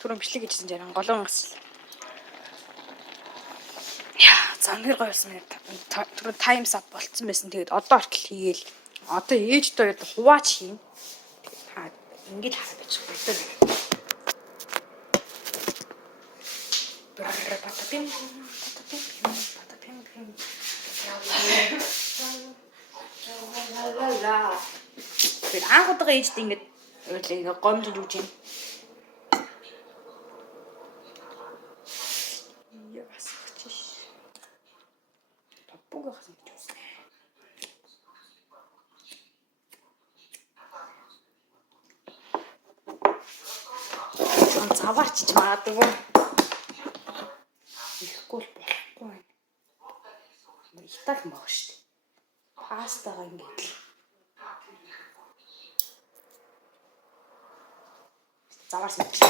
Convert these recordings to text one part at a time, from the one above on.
Түрэн бичлэг хийжсэн жаран голон гас. Яа, занхэр гоёлсон юм. Түрэн таймс ап болцсон байсан. Тэгээд одоо хүртэл хийгээл. Одоо ээжтэй хуваач хийн. Та ингэж хараад байж байгаа. Батапим. Тэгээд анхудаа ээжтэй ингэж гомдож үж юм. Яас чиш. Тапуга хасан гэж үзнэ. Заваарч ч магадгүй. Ихгүй л болохгүй байна. Италь мах шүү дээ. Пастагаа ингэж заваарсан юм шиг.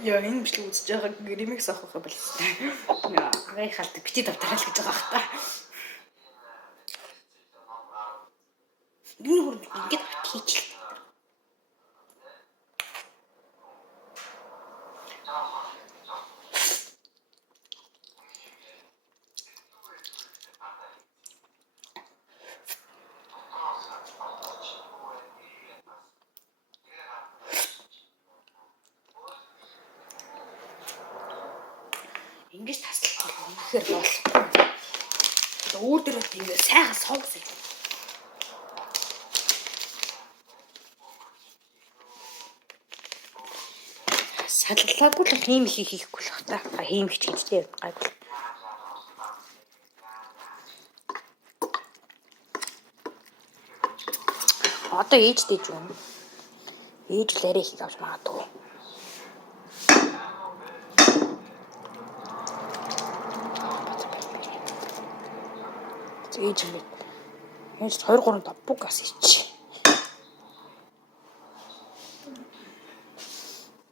Яа, энэ бичлэг үзэж байгаа ремикс авах юм байна. Яа, агай халт бити давтарал гэж байгаа бах та. Энэ хурд ингэж хийчихлээ. Ингэж таслах үнэхээр болохгүй. Өөр дөрөв ингэ сайхан сонгосон. Саллаагүй л хийм хийхгүй л та. Хийм хийчихтэй гайгүй. Одоо ээжтэй ч юм. Ээж л арай их авч магадгүй. Ээж юм. Ээж 2 3 тапуг гас ич.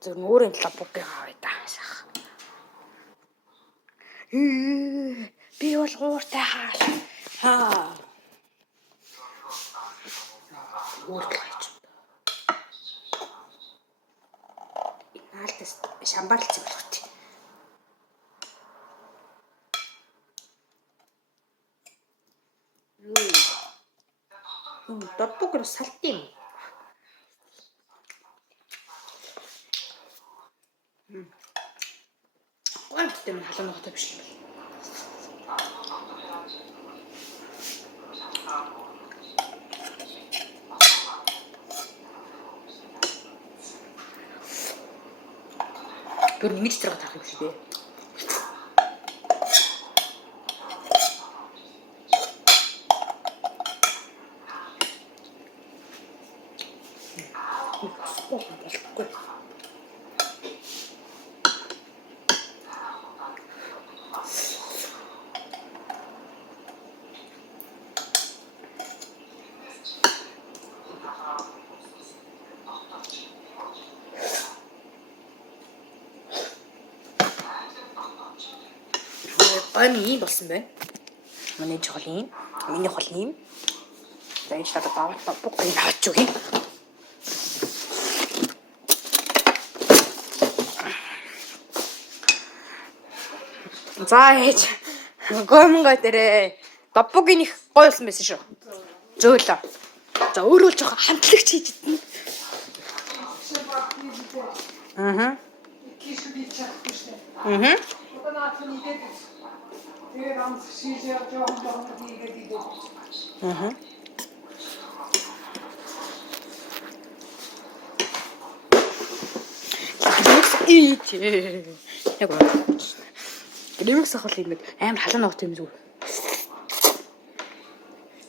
Зөв өөрийн тапуг авъя да. Би бол гууртай хаа. Уурлаач. Наалтас шамбарлцсан болох тий. Тапуг салт юм. Гомдтой юм халуун ногтой биш юм. Бүр ингэж зэрэг тарах юм шиг дээ. Болохгүй. Ами болсон байна. Манай жол юм. Миний хол юм. За энэ шатад аваад тапуг аваач юу юм. За ээж гомгоо дээрээ тапугийн их гоё болсон байсан шүү. Зөөлөө. За өөрөө л жоохон хамтлагч хийж идэнэ. Ич. Яг Ремикс ахвал ингэж амар халуун ногт юм зүг.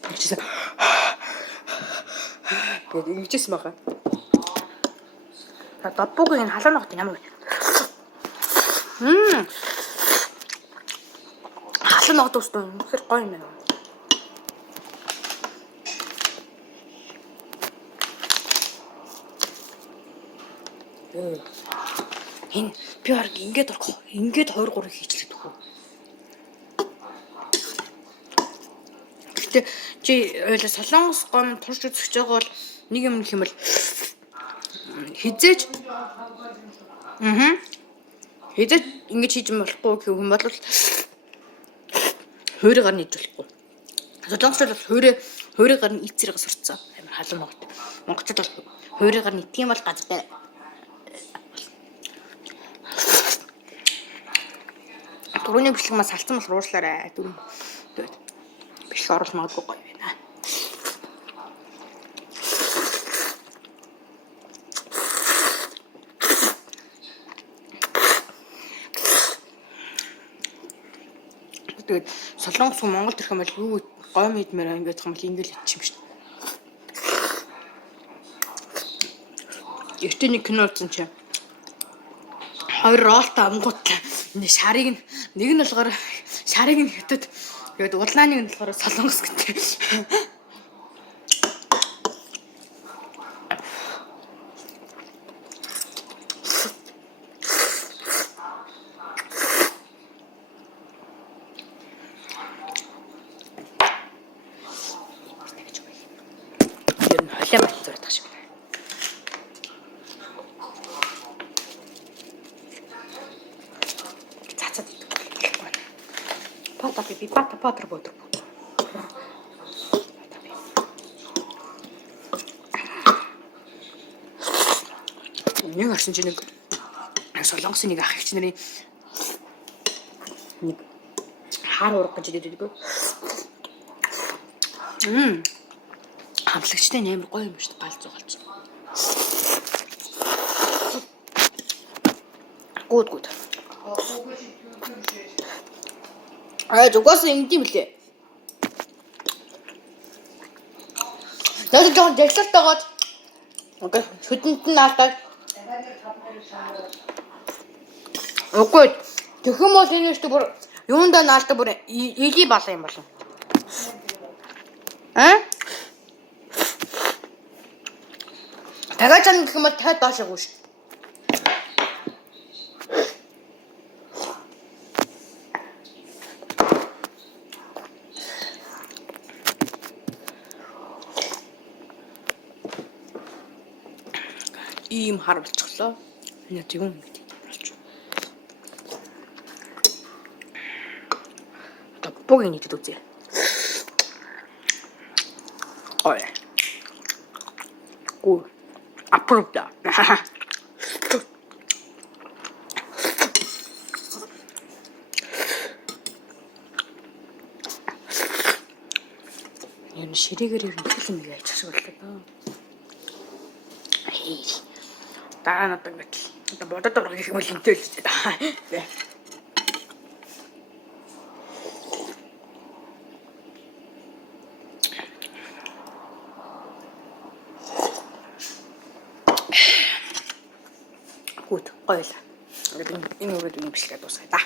Тэгчихсэн. Гэт ингэжсэн байгаа. Та даббугийн энэ халуун ногт ямар вэ? Халуун ногт устгүй үнэхээр гоё юм байна. Энэ би орог ингээд орох. Ингээд 2 3 хийчлээ төхөө. Гэтэ чи ойлоо солонгос гом турш үзэж байгаа бол нэг юм хэмэл хизээч хизээч ингэж хийж болохгүй гэх юм бол хуурайгаар нийж болохгүй. Солонгосчууд бол хуурайгаар нь ийцэрэг сурцсан. Амар халуун ногт. Монголчууд бол хуурайгаар нийтгийм бол газартай. Түрүүний бичлэг мас салцсан бол уушлаарай. Түрүү. Бичлэг оруулах магадгүй гоё байна. Тэгээд солонгос хүн Монгол төрх юм бол юу гой мэдмээр ингээд юм бол ингээл ичим шүү дээ. Эртний нэг кино үзсэн чинь хоёр ролт амгуудлаа. Энэ шарыг нэг нь болохоор шарыг нь хятад тэгээд улааныг нь болохоор солонгос гэдэг. Ер нь холио бат зурдаг шиг байна. Цацаад идэх байна. Пата би пата патр бодор. Нэг арсан чинь нэг солонгосын нэг ах их нарын нэг хаар урах гэж идэв. Хамтлагчтай нээр гоё юм шүү дээ. Галз угалж. Гүд. Зүгээс ингэдэм лээ. Надад жоохон дэглэлт байгаад. Окей, хөдөнд нь наалтаад. Окей. Тэхэм бол энэ шүү дээ бүр юундаа наалтаа бүр илийн балан юм болов. Тагаа чан гэх юм бол тайд доошоогүй шүү. Ийм хар болчихлоо. Энэ юм гэдэг болчих. Топпогийн нийтэд үзье. Ой. Гүү. Approved. Энэ ширээгээр юм яаж шиг боллоо доо. Дараа нь одоо ингээд бодоод байгаа гэх юм бол энтэй л дээ. Гүт гоёлаа. Энэ үрээд үний бичлэгээ дуусгая да.